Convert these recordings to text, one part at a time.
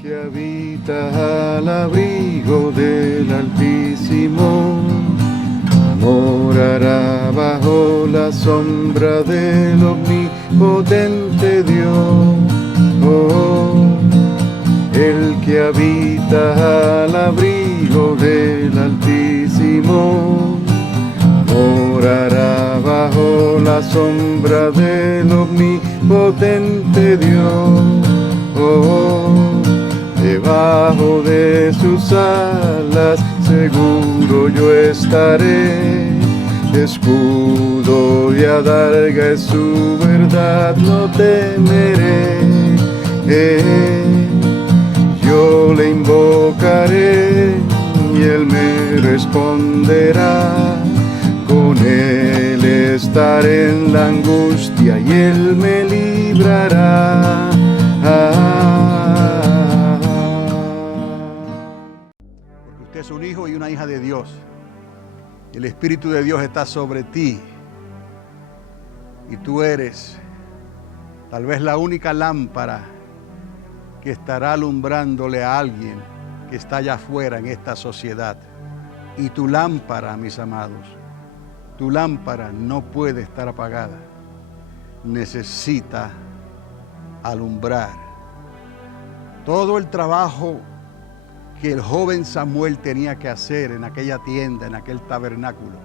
Que habita al abrigo del Altísimo, morará bajo la sombra del Omnipotente Dios. Oh, el que habita al abrigo del Altísimo, morará bajo la sombra del Omnipotente Dios. Oh, debajo de sus alas seguro yo estaré, escudo y adarga es su verdad, no temeré. Yo le invocaré y él me responderá, con él estaré en la angustia y él me librará. Porque usted es un hijo y una hija de Dios. El Espíritu de Dios está sobre ti. Y tú eres tal vez la única lámpara que estará alumbrándole a alguien que está allá afuera en esta sociedad. Y tu lámpara, mis amados, tu lámpara no puede estar apagada. Necesita alumbrar. Todo el trabajo que el joven Samuel tenía que hacer en aquella tienda, en aquel tabernáculo,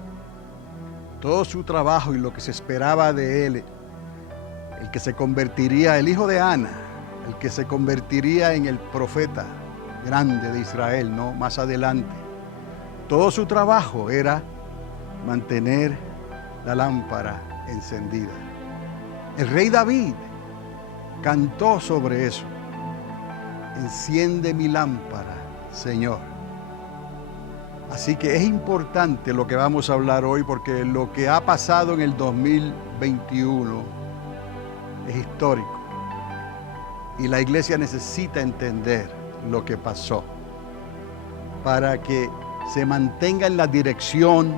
todo su trabajo y lo que se esperaba de él, el que se convertiría, el hijo de Ana, el que se convertiría en el profeta grande de Israel, ¿no? Más adelante. Todo su trabajo era mantener la lámpara encendida. El rey David cantó sobre eso. Enciende mi lámpara, Señor. Así que es importante lo que vamos a hablar hoy, porque lo que ha pasado en el 2021 es histórico. Y la iglesia necesita entender lo que pasó para que se mantenga en la dirección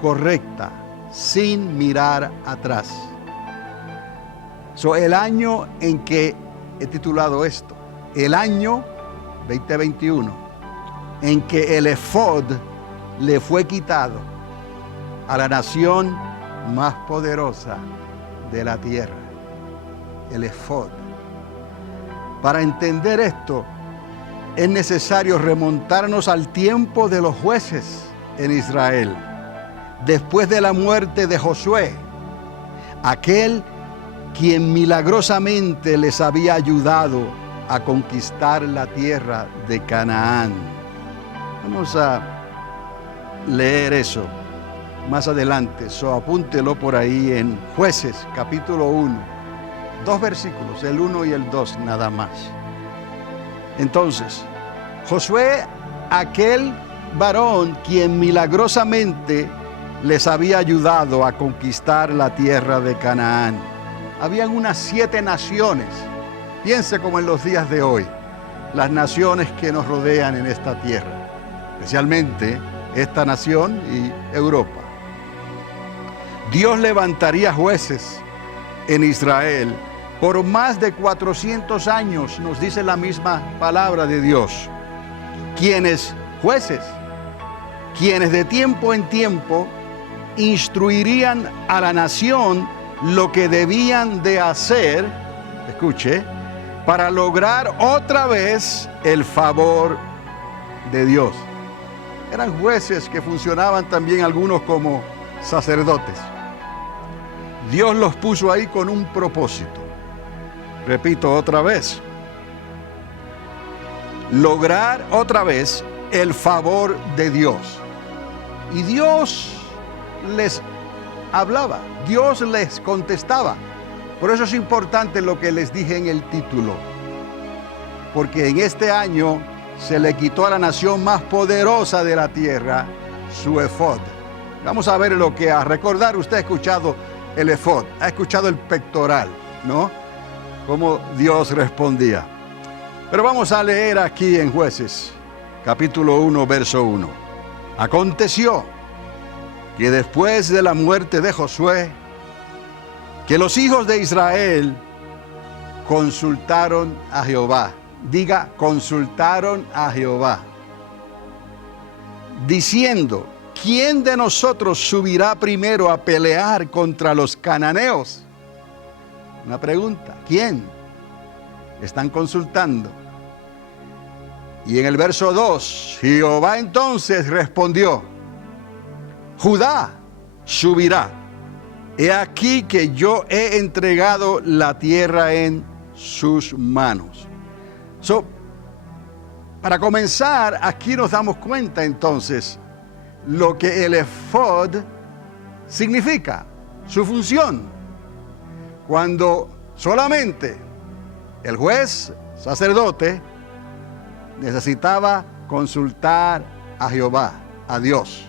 correcta, sin mirar atrás. El año en que he titulado esto, el año 2021, en que el efod le fue quitado a la nación más poderosa de la tierra, el efod. Para entender esto, es necesario remontarnos al tiempo de los jueces en Israel, después de la muerte de Josué, aquel quien milagrosamente les había ayudado a conquistar la tierra de Canaán. Vamos a leer eso más adelante, apúntelo por ahí en Jueces, capítulo 1, 2 versículos, el 1 y el 2 nada más. Entonces, Josué, aquel varón quien milagrosamente les había ayudado a conquistar la tierra de Canaán. Habían unas 7 naciones. Piense como en los días de hoy, las naciones que nos rodean en esta tierra, especialmente esta nación y Europa. Dios levantaría jueces en Israel por más de 400 años, nos dice la misma palabra de Dios. Quienes jueces, quienes de tiempo en tiempo instruirían a la nación lo que debían de hacer, escuche, para lograr otra vez el favor de Dios. Eran jueces que funcionaban también algunos como sacerdotes. Dios los puso ahí con un propósito. Repito otra vez. Lograr otra vez el favor de Dios. Y Dios les hablaba, Dios les contestaba. Por eso es importante lo que les dije en el título, porque en este año se le quitó a la nación más poderosa de la tierra su efod. Vamos a ver lo que a recordar. Usted ha escuchado el efod, ha escuchado el pectoral, ¿no? Cómo Dios respondía. Pero vamos a leer aquí en Jueces, capítulo 1, verso 1. Aconteció que después de la muerte de Josué, que los hijos de Israel consultaron a Jehová. Diga, consultaron a Jehová, diciendo, ¿quién de nosotros subirá primero a pelear contra los cananeos? Una pregunta, ¿quién? Están consultando. Y en el verso 2, Jehová entonces respondió, Judá subirá. He aquí que yo he entregado la tierra en sus manos. Para comenzar, aquí nos damos cuenta entonces lo que el efod significa, su función. Cuando solamente el juez, sacerdote, necesitaba consultar a Jehová, a Dios.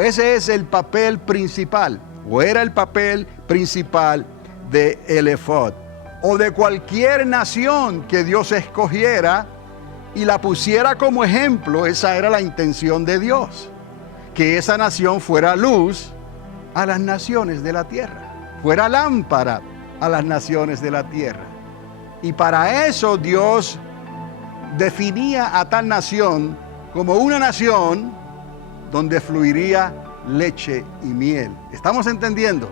Ese es el papel principal, o era el papel principal del efod, o de cualquier nación que Dios escogiera y la pusiera como ejemplo. Esa era la intención de Dios, que esa nación fuera luz a las naciones de la tierra, fuera lámpara a las naciones de la tierra. Y para eso Dios definía a tal nación como una nación donde fluiría leche y miel. ¿Estamos entendiendo?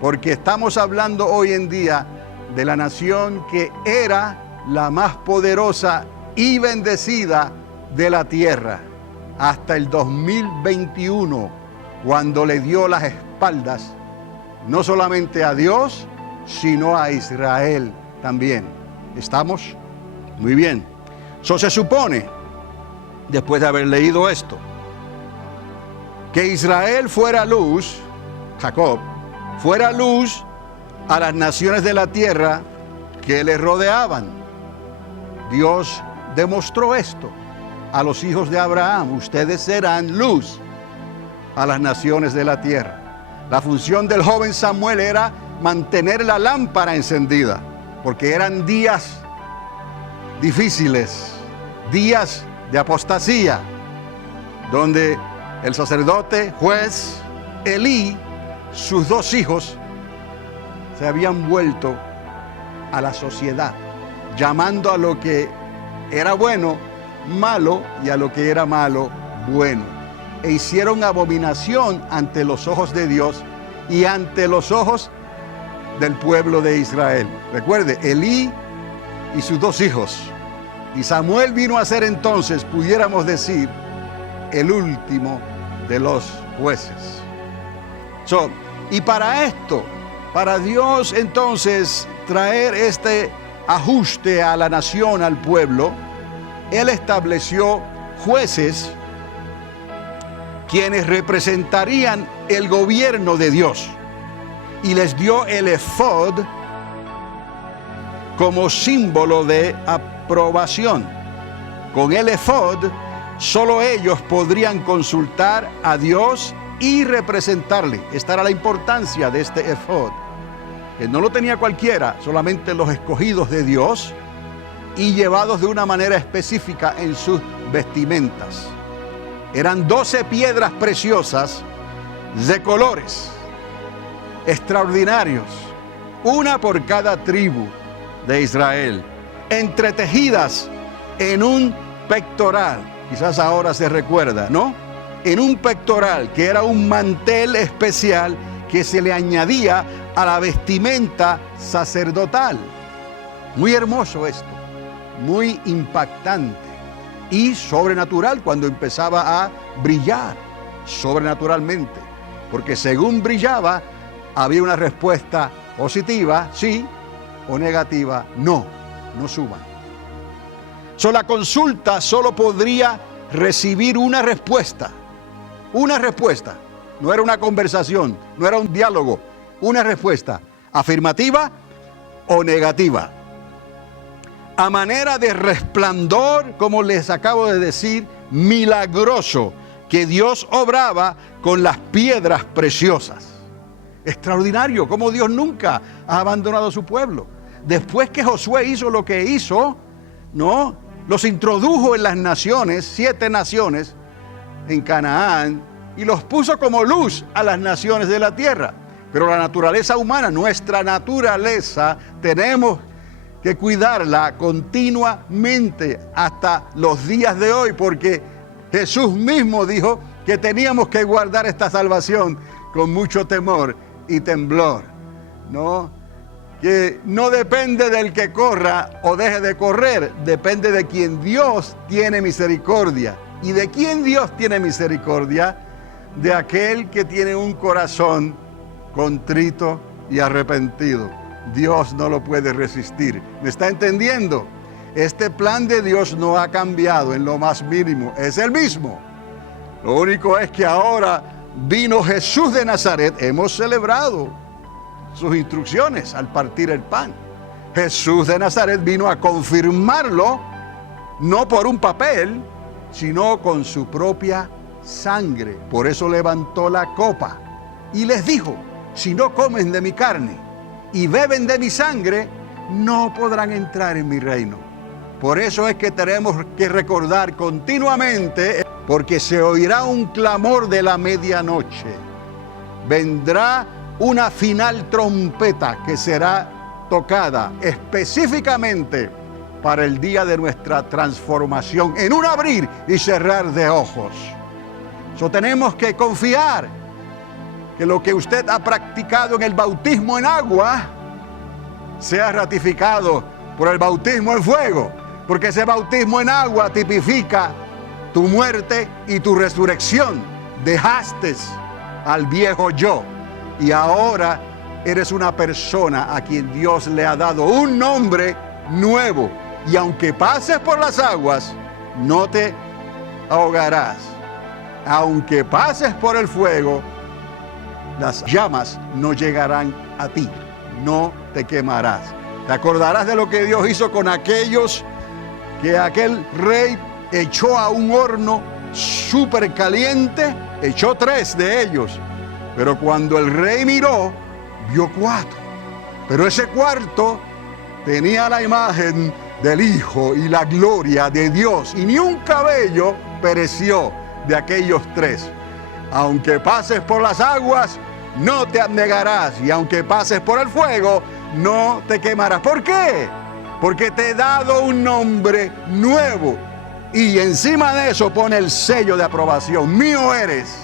Porque estamos hablando hoy en día de la nación que era la más poderosa y bendecida de la tierra hasta el 2021, cuando le dio las espaldas no solamente a Dios, sino a Israel también. ¿Estamos? Muy bien. Se supone, después de haber leído esto, que Israel fuera luz, Jacob, fuera luz a las naciones de la tierra que le rodeaban. Dios demostró esto a los hijos de Abraham: ustedes serán luz a las naciones de la tierra. La función del joven Samuel era mantener la lámpara encendida, porque eran días difíciles, días de apostasía, donde el sacerdote, juez, Elí, sus dos hijos, se habían vuelto a la sociedad, llamando a lo que era bueno, malo, y a lo que era malo, bueno. E hicieron abominación ante los ojos de Dios y ante los ojos del pueblo de Israel. Recuerde, Elí y sus dos hijos. Y Samuel vino a ser entonces, pudiéramos decir, el último de los jueces. Y para esto, para Dios entonces traer este ajuste a la nación, al pueblo, Él estableció jueces quienes representarían el gobierno de Dios, y les dio el efod como símbolo de aprobación. Con el efod solo ellos podrían consultar a Dios y representarle. Esta era la importancia de este efod, que no lo tenía cualquiera, solamente los escogidos de Dios y llevados de una manera específica en sus vestimentas. Eran 12 piedras preciosas de colores extraordinarios, una por cada tribu de Israel, entretejidas en un pectoral. Quizás ahora se recuerda, ¿no? En un pectoral, que era un mantel especial que se le añadía a la vestimenta sacerdotal. Muy hermoso esto, muy impactante y sobrenatural cuando empezaba a brillar sobrenaturalmente, porque según brillaba había una respuesta positiva, sí, o negativa, no suban. La consulta solo podría recibir una respuesta, no era una conversación, no era un diálogo, una respuesta afirmativa o negativa. A manera de resplandor, como les acabo de decir, milagroso, que Dios obraba con las piedras preciosas. Extraordinario, como Dios nunca ha abandonado a su pueblo. Después que Josué hizo lo que hizo, ¿no?, los introdujo en las naciones, 7 naciones en Canaán, y los puso como luz a las naciones de la tierra. Pero la naturaleza humana, nuestra naturaleza, tenemos que cuidarla continuamente hasta los días de hoy, porque Jesús mismo dijo que teníamos que guardar esta salvación con mucho temor y temblor, ¿no? Que no depende del que corra o deje de correr, depende de quien Dios tiene misericordia. ¿Y de quién Dios tiene misericordia? De aquel que tiene un corazón contrito y arrepentido. Dios no lo puede resistir. ¿Me está entendiendo? Este plan de Dios no ha cambiado en lo más mínimo, es el mismo. Lo único es que ahora vino Jesús de Nazaret, hemos celebrado sus instrucciones al partir el pan. Jesús de Nazaret vino a confirmarlo, no por un papel, sino con su propia sangre. Por eso levantó la copa y les dijo: si no comen de mi carne y beben de mi sangre, no podrán entrar en mi reino. Por eso es que tenemos que recordar continuamente, porque se oirá un clamor de la medianoche. Vendrá una final trompeta que será tocada específicamente para el día de nuestra transformación, en un abrir y cerrar de ojos. Tenemos que confiar que lo que usted ha practicado en el bautismo en agua sea ratificado por el bautismo en fuego, porque ese bautismo en agua tipifica tu muerte y tu resurrección. Dejaste al viejo yo y ahora eres una persona a quien Dios le ha dado un nombre nuevo, y aunque pases por las aguas, no te ahogarás. Aunque pases por el fuego, las llamas no llegarán a ti, no te quemarás. Te acordarás de lo que Dios hizo con aquellos que aquel rey echó a un horno súper caliente, echó 3 de ellos, pero cuando el rey miró, vio 4. Pero ese cuarto tenía la imagen del Hijo y la gloria de Dios, y ni un cabello pereció de aquellos 3. Aunque pases por las aguas, no te abnegarás, y aunque pases por el fuego, no te quemarás. ¿Por qué? Porque te he dado un nombre nuevo, y encima de eso pone el sello de aprobación. Mío eres.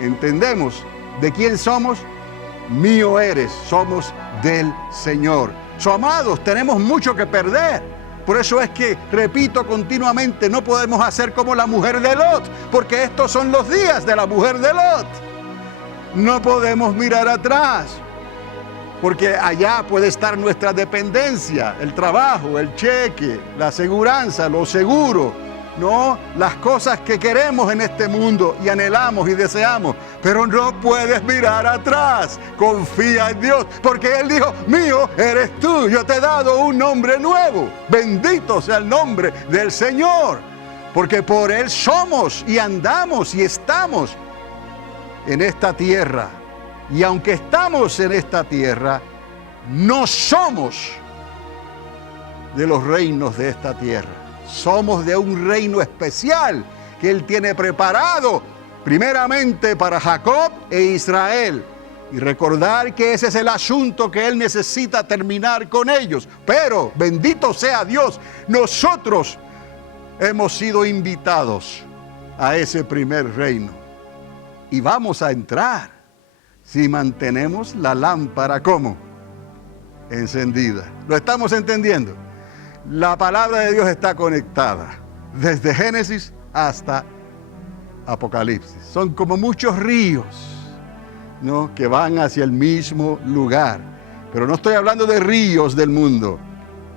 ¿Entendemos de quién somos? Mío eres, somos del Señor. Amados, tenemos mucho que perder. Por eso es que, repito continuamente, no podemos hacer como la mujer de Lot, porque estos son los días de la mujer de Lot. No podemos mirar atrás, porque allá puede estar nuestra dependencia, el trabajo, el cheque, la aseguranza, lo seguro, ¿no? Las cosas que queremos en este mundo y anhelamos y deseamos, pero no puedes mirar atrás. Confía en Dios, porque Él dijo: mío eres tú, yo te he dado un nombre nuevo. Bendito sea el nombre del Señor, porque por Él somos y andamos y estamos en esta tierra. Y aunque estamos en esta tierra, no somos de los reinos de esta tierra. Somos de un reino especial que Él tiene preparado primeramente para Jacob e Israel. Y recordar que ese es el asunto que Él necesita terminar con ellos. Pero, bendito sea Dios, nosotros hemos sido invitados a ese primer reino. Y vamos a entrar si mantenemos la lámpara, ¿cómo? Encendida. ¿Lo estamos entendiendo? La palabra de Dios está conectada desde Génesis hasta Apocalipsis. Son como muchos ríos, ¿no?, que van hacia el mismo lugar. Pero no estoy hablando de ríos del mundo.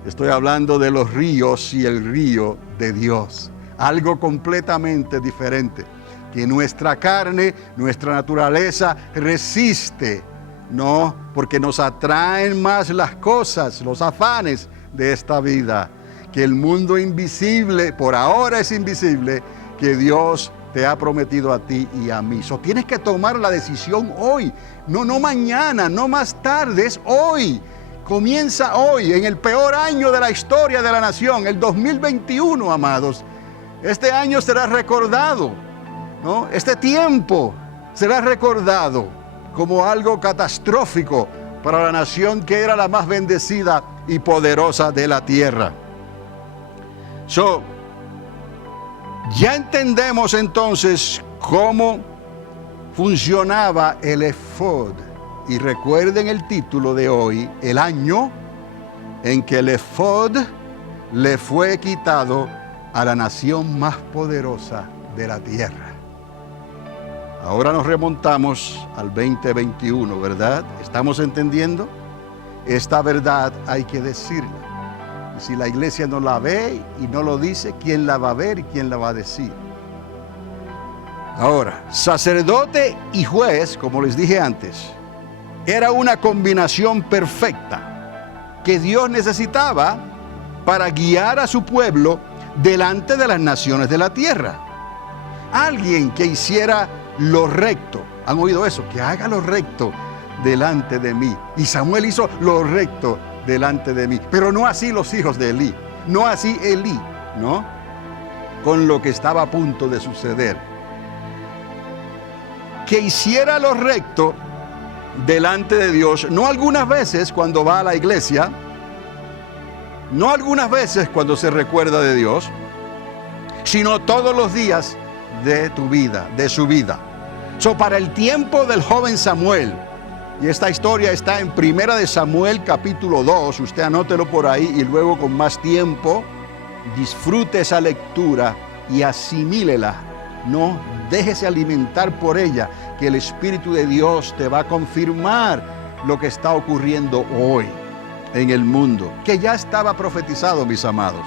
Estoy hablando de los ríos y el río de Dios. Algo completamente diferente, que nuestra carne, nuestra naturaleza resiste, ¿no? Porque nos atraen más las cosas, los afanes de esta vida, que el mundo invisible, por ahora es invisible, que Dios te ha prometido a ti y a mí. Tienes que tomar la decisión hoy, no mañana, no más tarde, es hoy. Comienza hoy, en el peor año de la historia de la nación, el 2021, amados. Este año será recordado, ¿no? Este tiempo será recordado como algo catastrófico para la nación que era la más bendecida y poderosa de la tierra. Ya entendemos entonces cómo funcionaba el efod. Y recuerden el título de hoy, el año en que el efod le fue quitado a la nación más poderosa de la tierra. Ahora nos remontamos al 2021, ¿verdad? ¿Estamos entendiendo? Esta verdad hay que decirla. Y si la iglesia no la ve y no lo dice, ¿quién la va a ver y quién la va a decir? Ahora, sacerdote y juez, como les dije antes, era una combinación perfecta que Dios necesitaba para guiar a su pueblo delante de las naciones de la tierra. Alguien que hiciera lo recto. ¿Han oído eso? Que haga lo recto delante de mí. Y Samuel hizo lo recto delante de mí. Pero no así los hijos de Elí. No así Elí, ¿no? Con lo que estaba a punto de suceder. Que hiciera lo recto delante de Dios, no algunas veces cuando va a la iglesia, no algunas veces cuando se recuerda de Dios, sino todos los días de tu vida, de su vida. Para el tiempo del joven Samuel, y esta historia está en 1 de Samuel capítulo 2, usted anótelo por ahí y luego con más tiempo disfrute esa lectura y asimílela. No déjese alimentar por ella, que el Espíritu de Dios te va a confirmar lo que está ocurriendo hoy en el mundo, que ya estaba profetizado, mis amados.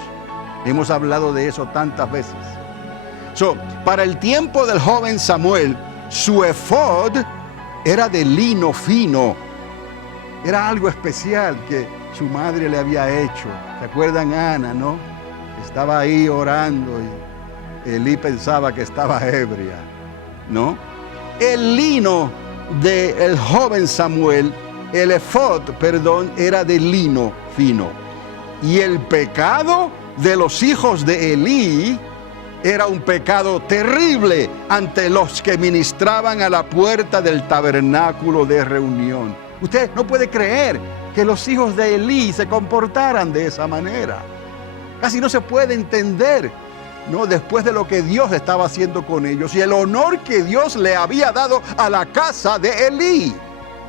Hemos hablado de eso tantas veces. Para el tiempo del joven Samuel, su efod era de lino fino. Era algo especial que su madre le había hecho. ¿Se acuerdan Ana, no? Estaba ahí orando y Elí pensaba que estaba ebria, ¿no? El lino del joven Samuel, el efod, era de lino fino. Y el pecado de los hijos de Elí era un pecado terrible ante los que ministraban a la puerta del tabernáculo de reunión. Usted no puede creer que los hijos de Elí se comportaran de esa manera. Casi no se puede entender, ¿no? Después de lo que Dios estaba haciendo con ellos y el honor que Dios le había dado a la casa de Elí,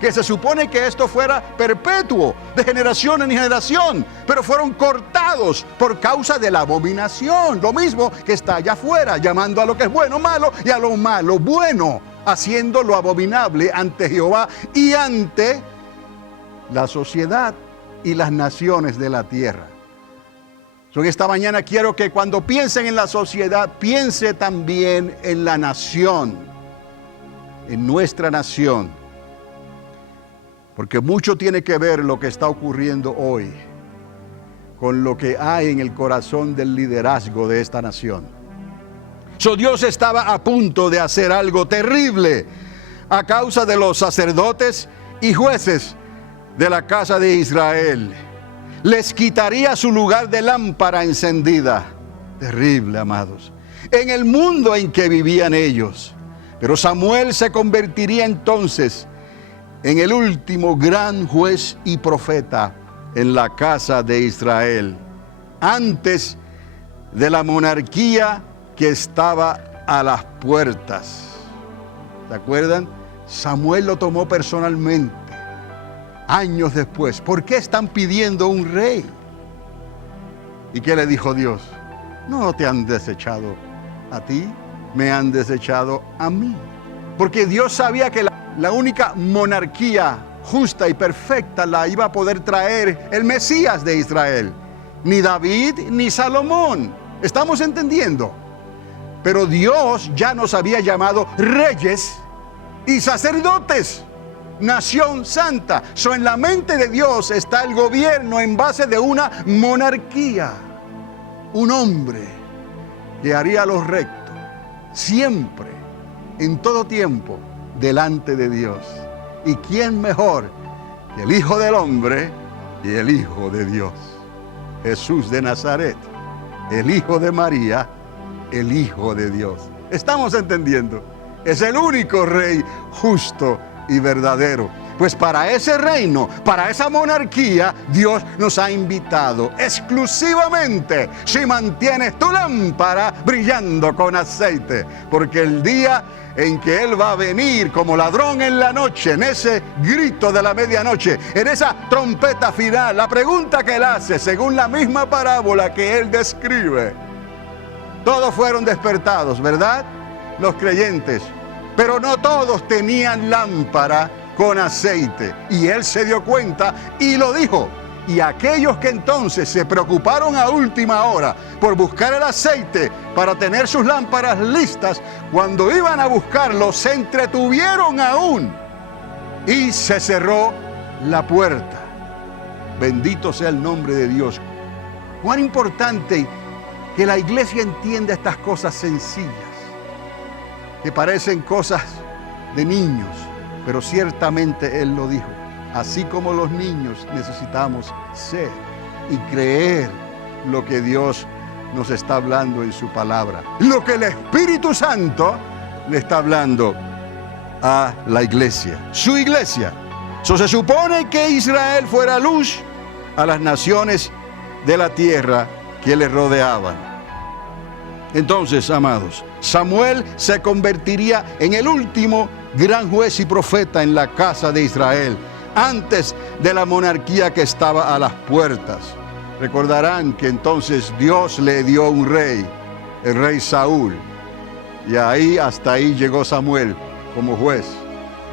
que se supone que esto fuera perpetuo, de generación en generación, pero fueron cortados por causa de la abominación. Lo mismo que está allá afuera, llamando a lo que es bueno malo y a lo malo bueno, haciendo lo abominable ante Jehová y ante la sociedad y las naciones de la tierra. Esta mañana quiero que cuando piensen en la sociedad, piense también en la nación, en nuestra nación. Porque mucho tiene que ver lo que está ocurriendo hoy con lo que hay en el corazón del liderazgo de esta nación. Dios estaba a punto de hacer algo terrible a causa de los sacerdotes y jueces de la casa de Israel. Les quitaría su lugar de lámpara encendida. Terrible, amados, en el mundo en que vivían ellos. Pero Samuel se convertiría entonces en el último gran juez y profeta en la casa de Israel, antes de la monarquía que estaba a las puertas. ¿Se acuerdan? Samuel lo tomó personalmente, años después. ¿Por qué están pidiendo un rey? ¿Y qué le dijo Dios? No te han desechado a ti, me han desechado a mí. Porque Dios sabía que la única monarquía justa y perfecta la iba a poder traer el Mesías de Israel. Ni David ni Salomón. ¿Estamos entendiendo? Pero Dios ya nos había llamado reyes y sacerdotes. Nación santa. En la mente de Dios está el gobierno en base de una monarquía. Un hombre que haría lo recto, siempre, en todo tiempo, delante de Dios. ¿Y quién mejor que el Hijo del Hombre y el Hijo de Dios? Jesús de Nazaret, el Hijo de María, el Hijo de Dios. ¿Estamos entendiendo? Es el único Rey justo y verdadero. Pues para ese reino, para esa monarquía, Dios nos ha invitado exclusivamente si mantienes tu lámpara brillando con aceite. Porque el día en que Él va a venir como ladrón en la noche, en ese grito de la medianoche, en esa trompeta final, la pregunta que Él hace, según la misma parábola que Él describe, todos fueron despertados, ¿verdad? Los creyentes. Pero no todos tenían lámpara con aceite. Y Él se dio cuenta y lo dijo. Y aquellos que entonces se preocuparon a última hora por buscar el aceite para tener sus lámparas listas, cuando iban a buscarlo se entretuvieron aún y se cerró la puerta. Bendito sea el nombre de Dios. Cuán importante que la iglesia entienda estas cosas sencillas, que parecen cosas de niños, pero ciertamente Él lo dijo. Así como los niños necesitamos ser y creer lo que Dios nos está hablando en su palabra, lo que el Espíritu Santo le está hablando a la iglesia, su iglesia. Se supone que Israel fuera luz a las naciones de la tierra que le rodeaban. Entonces, amados, Samuel se convertiría en el último gran juez y profeta en la casa de Israel, antes de la monarquía que estaba a las puertas. Recordarán que entonces Dios le dio un rey, el rey Saúl, y hasta ahí llegó Samuel como juez.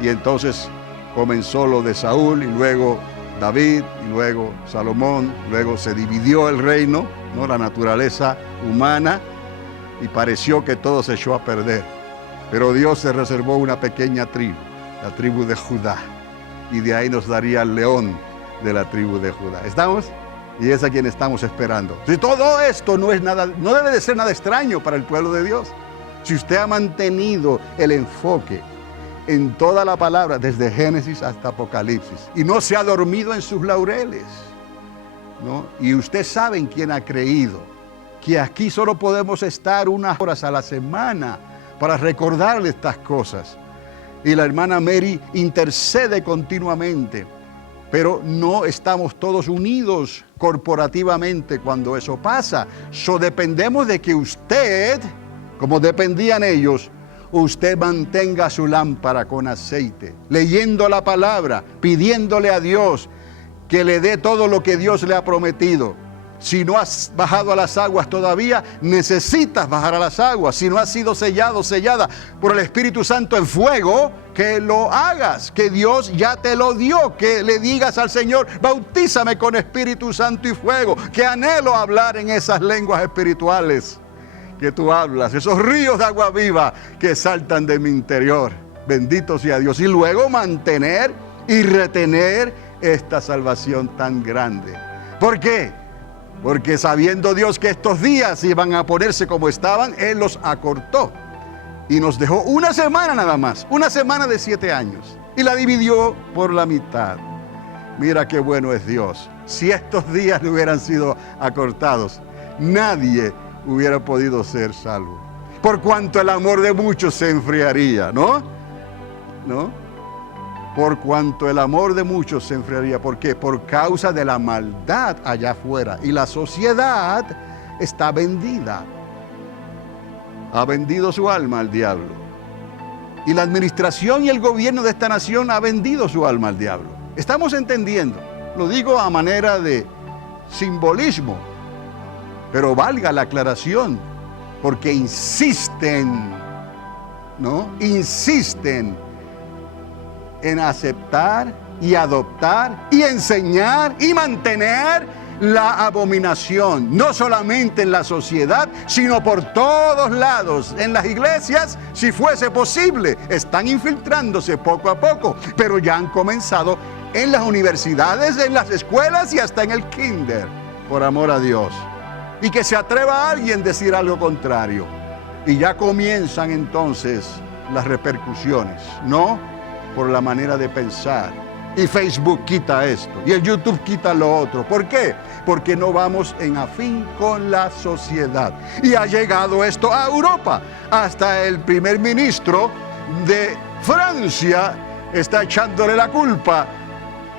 Y entonces comenzó lo de Saúl, y luego David, y luego Salomón. Luego se dividió el reino, ¿no? La naturaleza humana, y pareció que todo se echó a perder. Pero Dios se reservó una pequeña tribu, la tribu de Judá, y de ahí nos daría el león de la tribu de Judá. ¿Estamos? Y es a quien estamos esperando. Si todo esto no debe de ser nada extraño para el pueblo de Dios. Si usted ha mantenido el enfoque en toda la palabra, desde Génesis hasta Apocalipsis, y no se ha dormido en sus laureles, ¿no? Y usted sabe en quién ha creído, que aquí solo podemos estar unas horas a la semana para recordarle estas cosas. Y la hermana Mary intercede continuamente, pero no estamos todos unidos corporativamente cuando eso pasa. Dependemos de que usted, como dependían ellos, usted mantenga su lámpara con aceite, leyendo la palabra, pidiéndole a Dios que le dé todo lo que Dios le ha prometido. Si no has bajado a las aguas todavía, necesitas bajar a las aguas. Si no has sido sellada por el Espíritu Santo en fuego, que lo hagas, que Dios ya te lo dio, que le digas al Señor, bautízame con Espíritu Santo y fuego, que anhelo hablar en esas lenguas espirituales que tú hablas, esos ríos de agua viva que saltan de mi interior. Bendito sea Dios. Y luego mantener y retener esta salvación tan grande. ¿Por qué? Porque sabiendo Dios que estos días iban a ponerse como estaban, Él los acortó y nos dejó una semana nada más, una semana de 7 años, y la dividió por la mitad. Mira qué bueno es Dios. Si estos días no hubieran sido acortados, nadie hubiera podido ser salvo. Por cuanto el amor de muchos se enfriaría, ¿no? Por cuanto el amor de muchos se enfriaría. ¿Por qué? Por causa de la maldad allá afuera. Y la sociedad está vendida. Ha vendido su alma al diablo. Y la administración y el gobierno de esta nación ha vendido su alma al diablo. Estamos entendiendo. Lo digo a manera de simbolismo. Pero valga la aclaración. Porque insisten, ¿no? Insisten en aceptar y adoptar y enseñar y mantener la abominación, no solamente en la sociedad, sino por todos lados. En las iglesias, si fuese posible, están infiltrándose poco a poco, pero ya han comenzado en las universidades, en las escuelas y hasta en el kinder, por amor a Dios. Y que se atreva a alguien a decir algo contrario. Y ya comienzan entonces las repercusiones, ¿no? Por la manera de pensar. Y Facebook quita esto, y el YouTube quita lo otro. ¿Por qué? Porque no vamos en afín con la sociedad. Y ha llegado esto a Europa. Hasta el primer ministro de Francia está echándole la culpa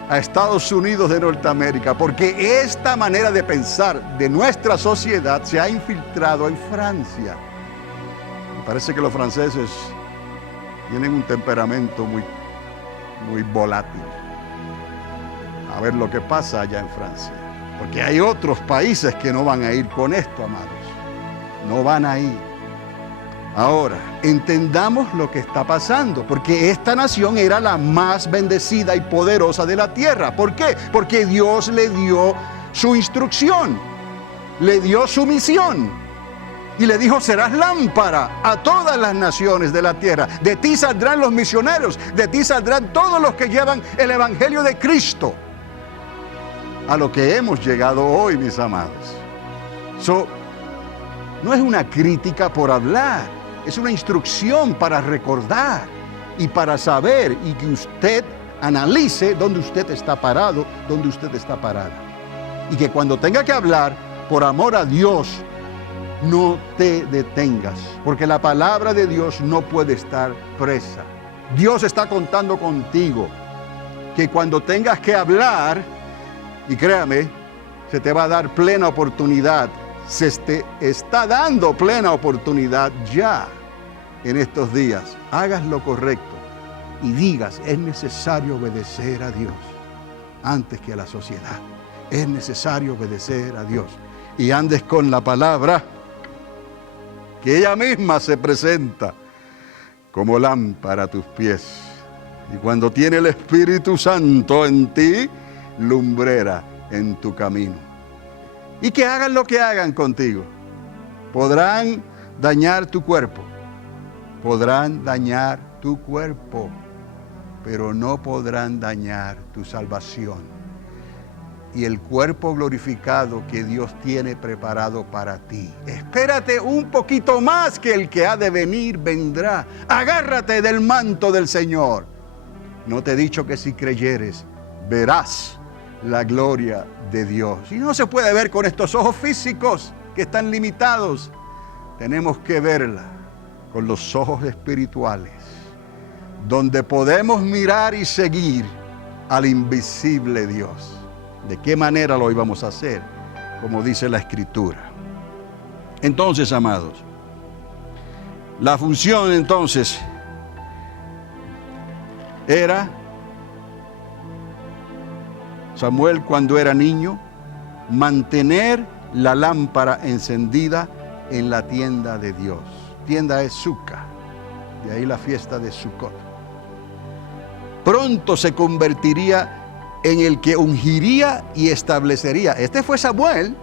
a Estados Unidos de Norteamérica, porque esta manera de pensar de nuestra sociedad se ha infiltrado en Francia. Me parece que los franceses tienen un temperamento muy volátil. A ver lo que pasa allá en Francia, porque hay otros países que no van a ir con esto, amados. No van a ir. Ahora, entendamos lo que está pasando, porque esta nación era la más bendecida y poderosa de la tierra. ¿Por qué? Porque Dios le dio su instrucción, le dio su misión y le dijo: serás lámpara a todas las naciones de la tierra. De ti saldrán los misioneros, de ti saldrán todos los que llevan el evangelio de Cristo. A lo que hemos llegado hoy, mis amados. No es una crítica por hablar, es una instrucción para recordar y para saber, y que usted analice dónde usted está parado, dónde usted está parada. Y que cuando tenga que hablar, por amor a Dios, no te detengas, porque la palabra de Dios no puede estar presa. Dios está contando contigo, que cuando tengas que hablar, y créame, se te va a dar plena oportunidad. Se te está dando plena oportunidad ya en estos días. Hagas lo correcto y digas: es necesario obedecer a Dios antes que a la sociedad. Es necesario obedecer a Dios. Y andes con la palabra, que ella misma se presenta como lámpara a tus pies. Y cuando tiene el Espíritu Santo en ti, lumbrera en tu camino. Y que hagan lo que hagan contigo. Podrán dañar tu cuerpo. Podrán dañar tu cuerpo. Pero no podrán dañar tu salvación. Y el cuerpo glorificado que Dios tiene preparado para ti. Espérate un poquito más, que el que ha de venir vendrá. Agárrate del manto del Señor. ¿No te he dicho que si creyeres, verás la gloria de Dios? Y no se puede ver con estos ojos físicos que están limitados. Tenemos que verla con los ojos espirituales, donde podemos mirar y seguir al invisible Dios. ¿De qué manera lo íbamos a hacer? Como dice la Escritura. Entonces, amados, la función entonces era: Samuel, cuando era niño, mantener la lámpara encendida en la tienda de Dios. Tienda es Sukkah, de ahí la fiesta de Sukkot. Pronto se convertiría en el que ungiría y establecería. Este fue Samuel.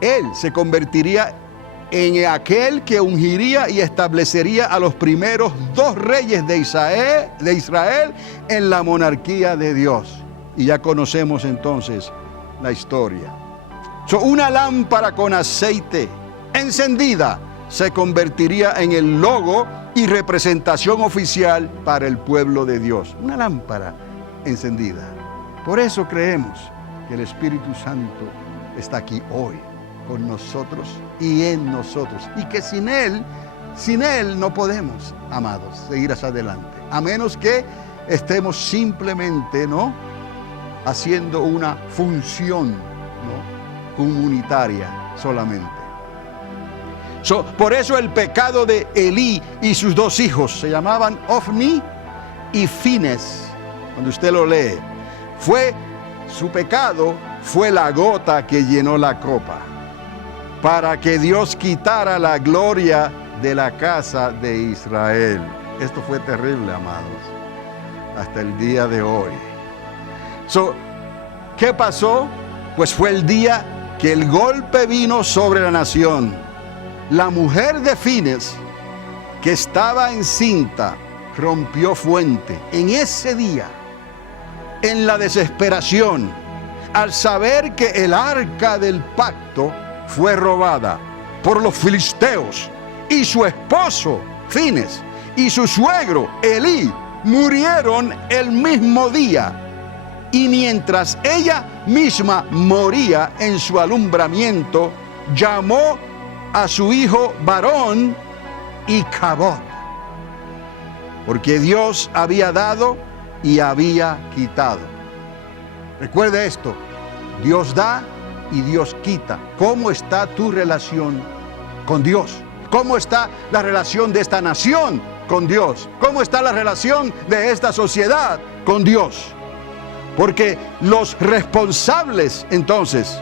Él se convertiría en aquel que ungiría y establecería a los primeros 2 reyes de Israel en la monarquía de Dios. Y ya conocemos entonces la historia. Una lámpara con aceite encendida se convertiría en el logo y representación oficial para el pueblo de Dios. Una lámpara encendida. Por eso creemos que el Espíritu Santo está aquí hoy con nosotros y en nosotros, y que sin Él no podemos, amados, seguir hacia adelante, a menos que estemos simplemente, ¿no?, haciendo una función, ¿no?, comunitaria solamente. Por eso el pecado de Elí y sus 2 hijos se llamaban Ofni y Fines. Cuando usted lo lee, su pecado fue la gota que llenó la copa, para que Dios quitara la gloria de la casa de Israel. Esto fue terrible, amados, hasta el día de hoy. ¿Qué pasó? Pues fue el día que el golpe vino sobre la nación. La mujer de Fines, que estaba encinta, rompió fuente. En ese día, en la desesperación, al saber que el arca del pacto fue robada por los filisteos, y su esposo Fines y su suegro Elí murieron el mismo día, y mientras ella misma moría en su alumbramiento, llamó a su hijo varón Icabod. porque Dios había dado y había quitado. Recuerde esto, Dios da y Dios quita. ¿Cómo está tu relación con Dios? ¿Cómo está la relación de esta nación con Dios? ¿Cómo está la relación de esta sociedad con Dios? Porque los responsables entonces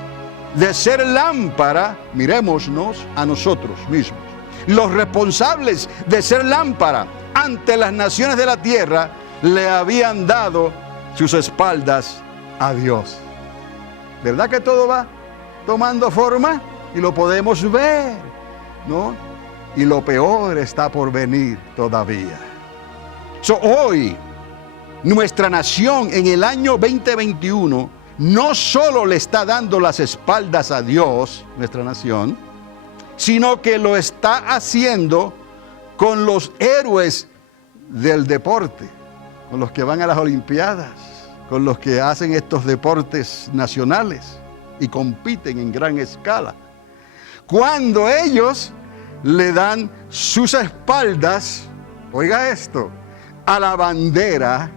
de ser lámpara, mirémonos a nosotros mismos. Los responsables de ser lámpara ante las naciones de la tierra le habían dado sus espaldas a Dios. ¿Verdad que todo va tomando forma? Y lo podemos ver, ¿no? Y lo peor está por venir todavía. Hoy, nuestra nación en el año 2021 no solo le está dando las espaldas a Dios, nuestra nación, sino que lo está haciendo con los héroes del deporte, con los que van a las Olimpiadas, con los que hacen estos deportes nacionales y compiten en gran escala. Cuando ellos le dan sus espaldas, oiga esto, a la bandera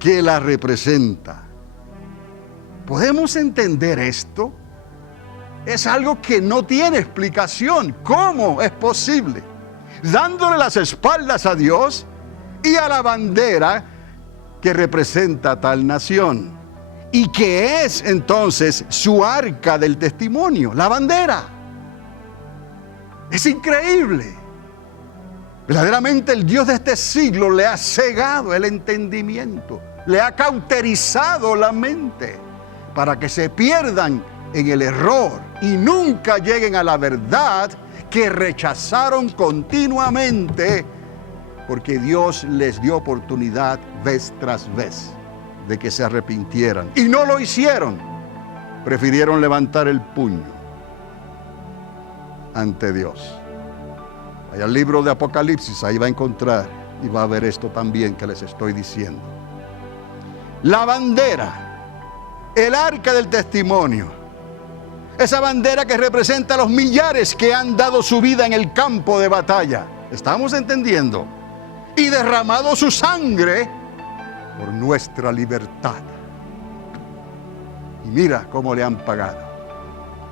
que la representa. ¿Podemos entender esto? Es algo que no tiene explicación. ¿Cómo es posible? Dándole las espaldas a Dios y a la bandera que representa tal nación. Y que es entonces su arca del testimonio, la bandera. Es increíble. Verdaderamente el Dios de este siglo le ha cegado el entendimiento, le ha cauterizado la mente para que se pierdan en el error y nunca lleguen a la verdad que rechazaron continuamente, porque Dios les dio oportunidad vez tras vez de que se arrepintieran. Y no lo hicieron. Prefirieron levantar el puño ante Dios. Vaya al libro de Apocalipsis, ahí va a encontrar y va a ver esto también que les estoy diciendo. La bandera, el arca del testimonio, esa bandera que representa a los millares que han dado su vida en el campo de batalla. ¿Estamos entendiendo? Y derramado su sangre por nuestra libertad. Y mira cómo le han pagado.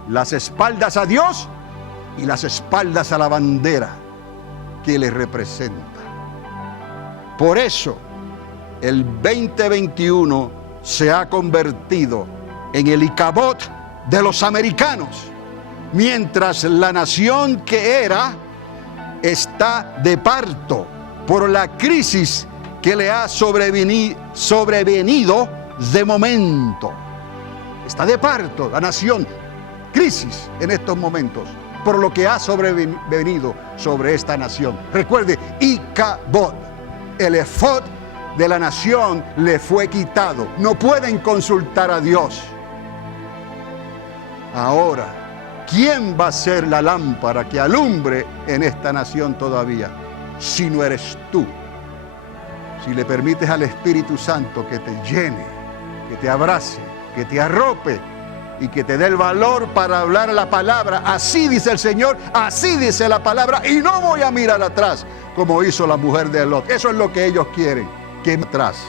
Las espaldas a Dios y las espaldas a la bandera que le representa. Por eso el 2021 se ha convertido en el Icabod de los americanos, mientras la nación que era está de parto por la crisis que le ha sobrevenido de momento. Está de parto la nación, crisis en estos momentos, por lo que ha sobrevenido sobre esta nación. Recuerde, Icabod, el efod de la nación le fue quitado. No pueden consultar a Dios. Ahora, ¿quién va a ser la lámpara que alumbre en esta nación todavía? Si no eres tú. Si le permites al Espíritu Santo que te llene, que te abrace, que te arrope y que te dé el valor para hablar la palabra. Así dice el Señor, así dice la palabra, y no voy a mirar atrás como hizo la mujer de Lot. Eso es lo que ellos quieren, que atrás.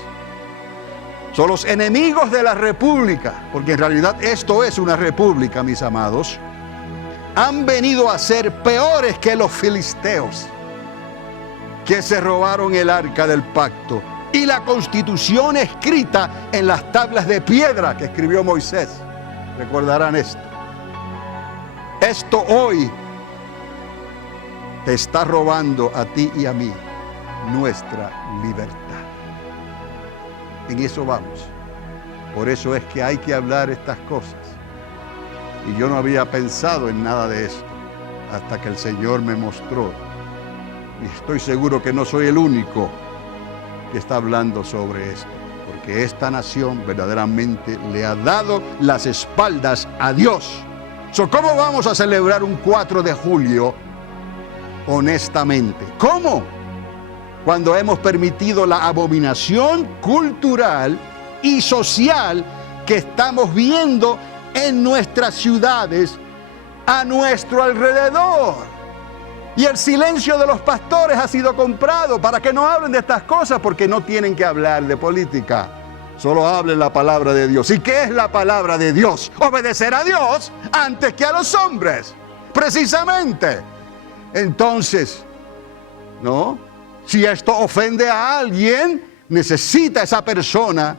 Son los enemigos de la república, porque en realidad esto es una república, mis amados. Han venido a ser peores que los filisteos, que se robaron el arca del pacto y la constitución escrita en las tablas de piedra que escribió Moisés. Recordarán esto. Esto hoy te está robando a ti y a mí nuestra libertad. En eso vamos. Por eso es que hay que hablar estas cosas. Y yo no había pensado en nada de esto hasta que el Señor me mostró. Y estoy seguro que no soy el único que está hablando sobre esto, porque esta nación verdaderamente le ha dado las espaldas a Dios. ¿Cómo vamos a celebrar un 4 de julio honestamente? ¿Cómo? Cuando hemos permitido la abominación cultural y social que estamos viendo en nuestras ciudades, a nuestro alrededor. Y el silencio de los pastores ha sido comprado para que no hablen de estas cosas, porque no tienen que hablar de política. Solo hablen la palabra de Dios. ¿Y qué es la palabra de Dios? Obedecer a Dios antes que a los hombres. Precisamente. Entonces, ¿no? Si esto ofende a alguien, necesita esa persona,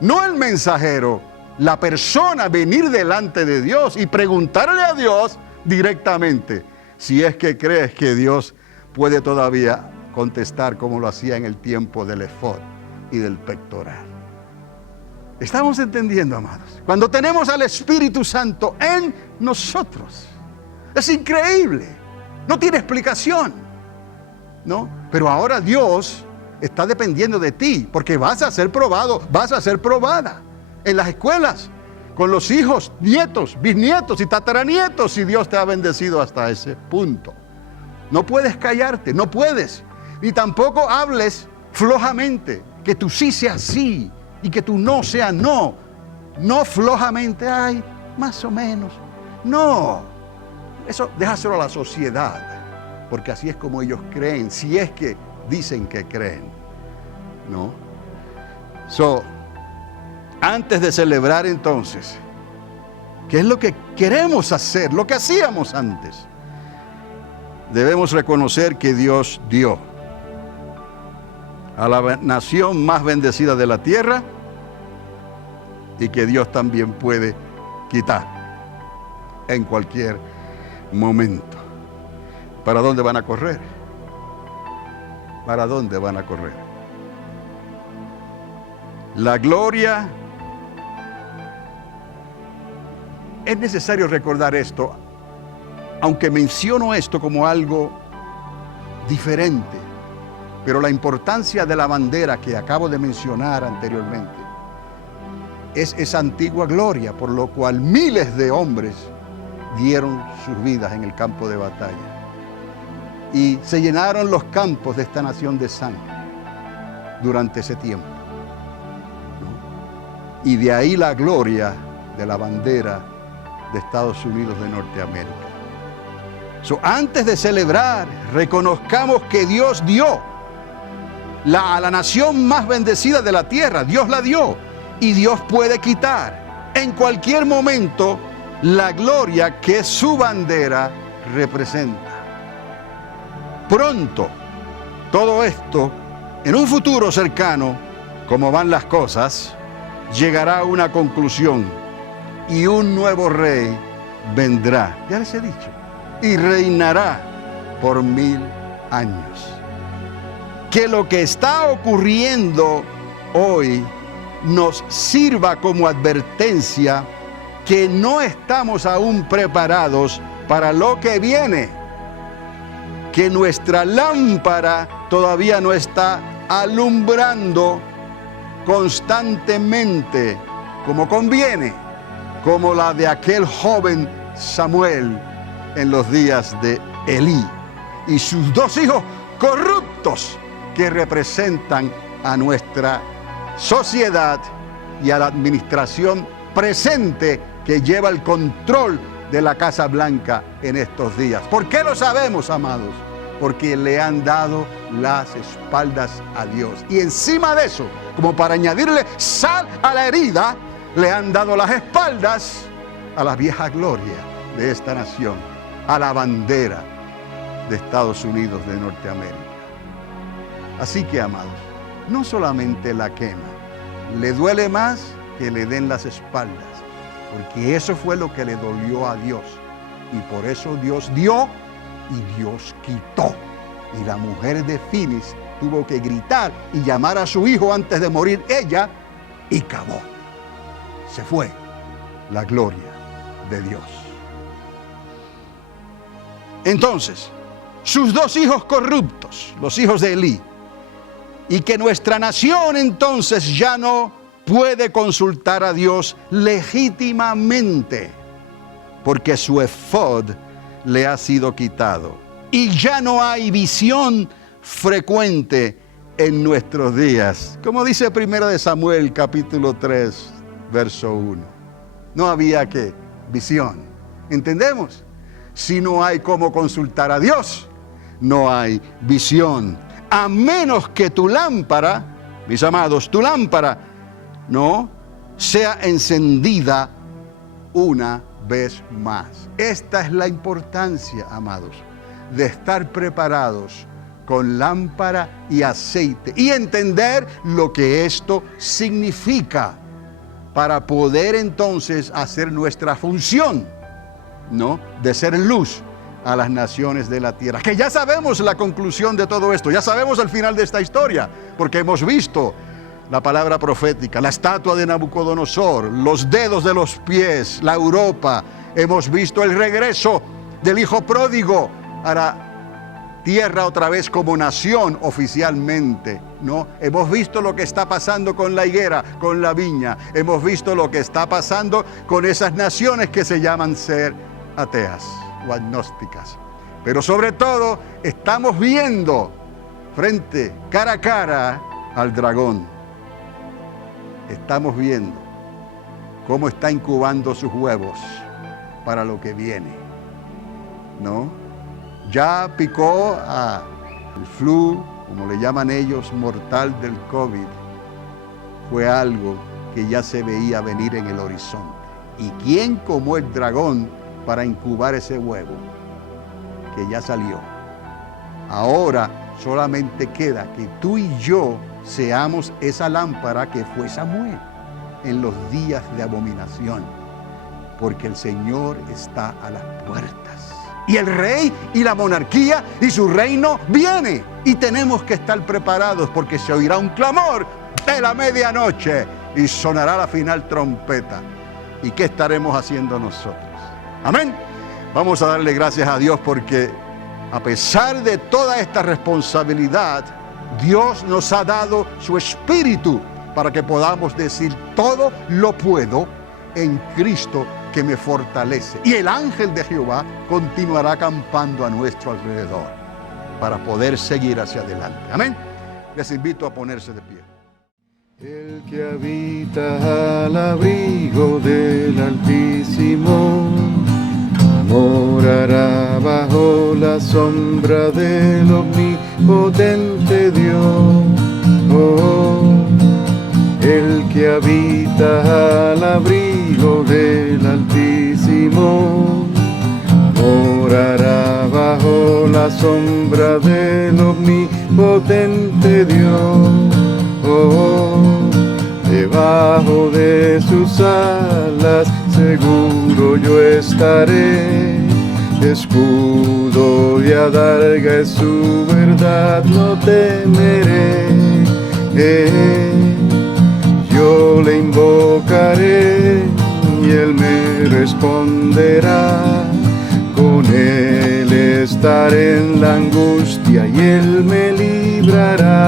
no el mensajero, la persona venir delante de Dios y preguntarle a Dios directamente, si es que crees que Dios puede todavía contestar como lo hacía en el tiempo del efod y del pectoral. ¿Estamos entendiendo, amados? Cuando tenemos al Espíritu Santo en nosotros, es increíble, no tiene explicación, ¿no? Pero ahora Dios está dependiendo de ti, porque vas a ser probado, vas a ser probada en las escuelas, con los hijos, nietos, bisnietos y tataranietos, si Dios te ha bendecido hasta ese punto. No puedes callarte, no puedes, ni tampoco hables flojamente, que tu sí sea sí y que tu no sea no. No flojamente, ay, más o menos. No, eso déjaselo a la sociedad, porque así es como ellos creen, si es que dicen que creen, ¿no? Antes de celebrar entonces, ¿qué es lo que queremos hacer? Lo que hacíamos antes. Debemos reconocer que Dios dio a la nación más bendecida de la tierra y que Dios también puede quitar en cualquier momento. ¿Para dónde van a correr? ¿Para dónde van a correr? La gloria. Es necesario recordar esto, aunque menciono esto como algo diferente, pero la importancia de la bandera que acabo de mencionar anteriormente es esa antigua gloria por lo cual miles de hombres dieron sus vidas en el campo de batalla y se llenaron los campos de esta nación de sangre durante ese tiempo, ¿no? Y de ahí la gloria de la bandera de Estados Unidos de Norteamérica. Antes de celebrar, reconozcamos que Dios dio a la nación más bendecida de la tierra. Dios la dio y Dios puede quitar en cualquier momento la gloria que su bandera representa. Pronto, todo esto, en un futuro cercano, como van las cosas, llegará a una conclusión y un nuevo rey vendrá, ya les he dicho, y reinará por 1000 años. Que lo que está ocurriendo hoy nos sirva como advertencia que no estamos aún preparados para lo que viene, que nuestra lámpara todavía no está alumbrando constantemente como conviene, como la de aquel joven Samuel en los días de Elí y sus 2 hijos corruptos que representan a nuestra sociedad y a la administración presente que lleva el control de la Casa Blanca en estos días. ¿Por qué lo sabemos, amados? Porque le han dado las espaldas a Dios. Y encima de eso, como para añadirle sal a la herida, le han dado las espaldas a la vieja gloria de esta nación, a la bandera de Estados Unidos de Norteamérica. Así que, amados, no solamente la quema, le duele más que le den las espaldas, porque eso fue lo que le dolió a Dios. Y por eso Dios dio y Dios quitó. Y la mujer de Finis tuvo que gritar y llamar a su hijo antes de morir ella, y acabó. Se fue la gloria de Dios. Entonces, sus 2 hijos corruptos, los hijos de Elí, y que nuestra nación entonces ya no puede consultar a Dios legítimamente, porque su efod le ha sido quitado. Y ya no hay visión frecuente en nuestros días. Como dice 1 Samuel capítulo 3, verso 1. No había ¿qué? Visión. ¿Entendemos? Si no hay cómo consultar a Dios, no hay visión. A menos que tu lámpara, mis amados, tu lámpara no sea encendida una vez más. Esta es la importancia, amados, de estar preparados con lámpara y aceite y entender lo que esto significa para poder entonces hacer nuestra función, ¿no?, de ser luz a las naciones de la tierra. Que ya sabemos la conclusión de todo esto, ya sabemos el final de esta historia, porque hemos visto la palabra profética, la estatua de Nabucodonosor, los dedos de los pies, la Europa. Hemos visto el regreso del hijo pródigo a la tierra otra vez como nación oficialmente, ¿no? Hemos visto lo que está pasando con la higuera, con la viña. Hemos visto lo que está pasando con esas naciones que se llaman ser ateas o agnósticas. Pero sobre todo estamos viendo cara a cara al dragón. Estamos viendo cómo está incubando sus huevos para lo que viene, ¿no? Ya picó al flu, como le llaman ellos, mortal del COVID. Fue algo que ya se veía venir en el horizonte. ¿Y quién como el dragón para incubar ese huevo que ya salió? Ahora solamente queda que tú y yo seamos esa lámpara que fue Samuel en los días de abominación, porque el Señor está a las puertas. Y el rey y la monarquía y su reino viene. Y tenemos que estar preparados porque se oirá un clamor de la medianoche y sonará la final trompeta. ¿Y qué estaremos haciendo nosotros? Amén. Vamos a darle gracias a Dios porque a pesar de toda esta responsabilidad, Dios nos ha dado su Espíritu para que podamos decir: todo lo puedo en Cristo que me fortalece. Y el ángel de Jehová continuará acampando a nuestro alrededor para poder seguir hacia adelante. Amén. Les invito a ponerse de pie. El que habita al abrigo del Altísimo morará bajo la sombra del omnipotente Dios. El que habita al abrigo del Altísimo morará bajo la sombra del omnipotente Dios. Debajo de sus alas seguro yo estaré. Escudo y adarga es su verdad, no temeré. Yo le invocaré y él me responderá. Con él estaré en la angustia y él me librará.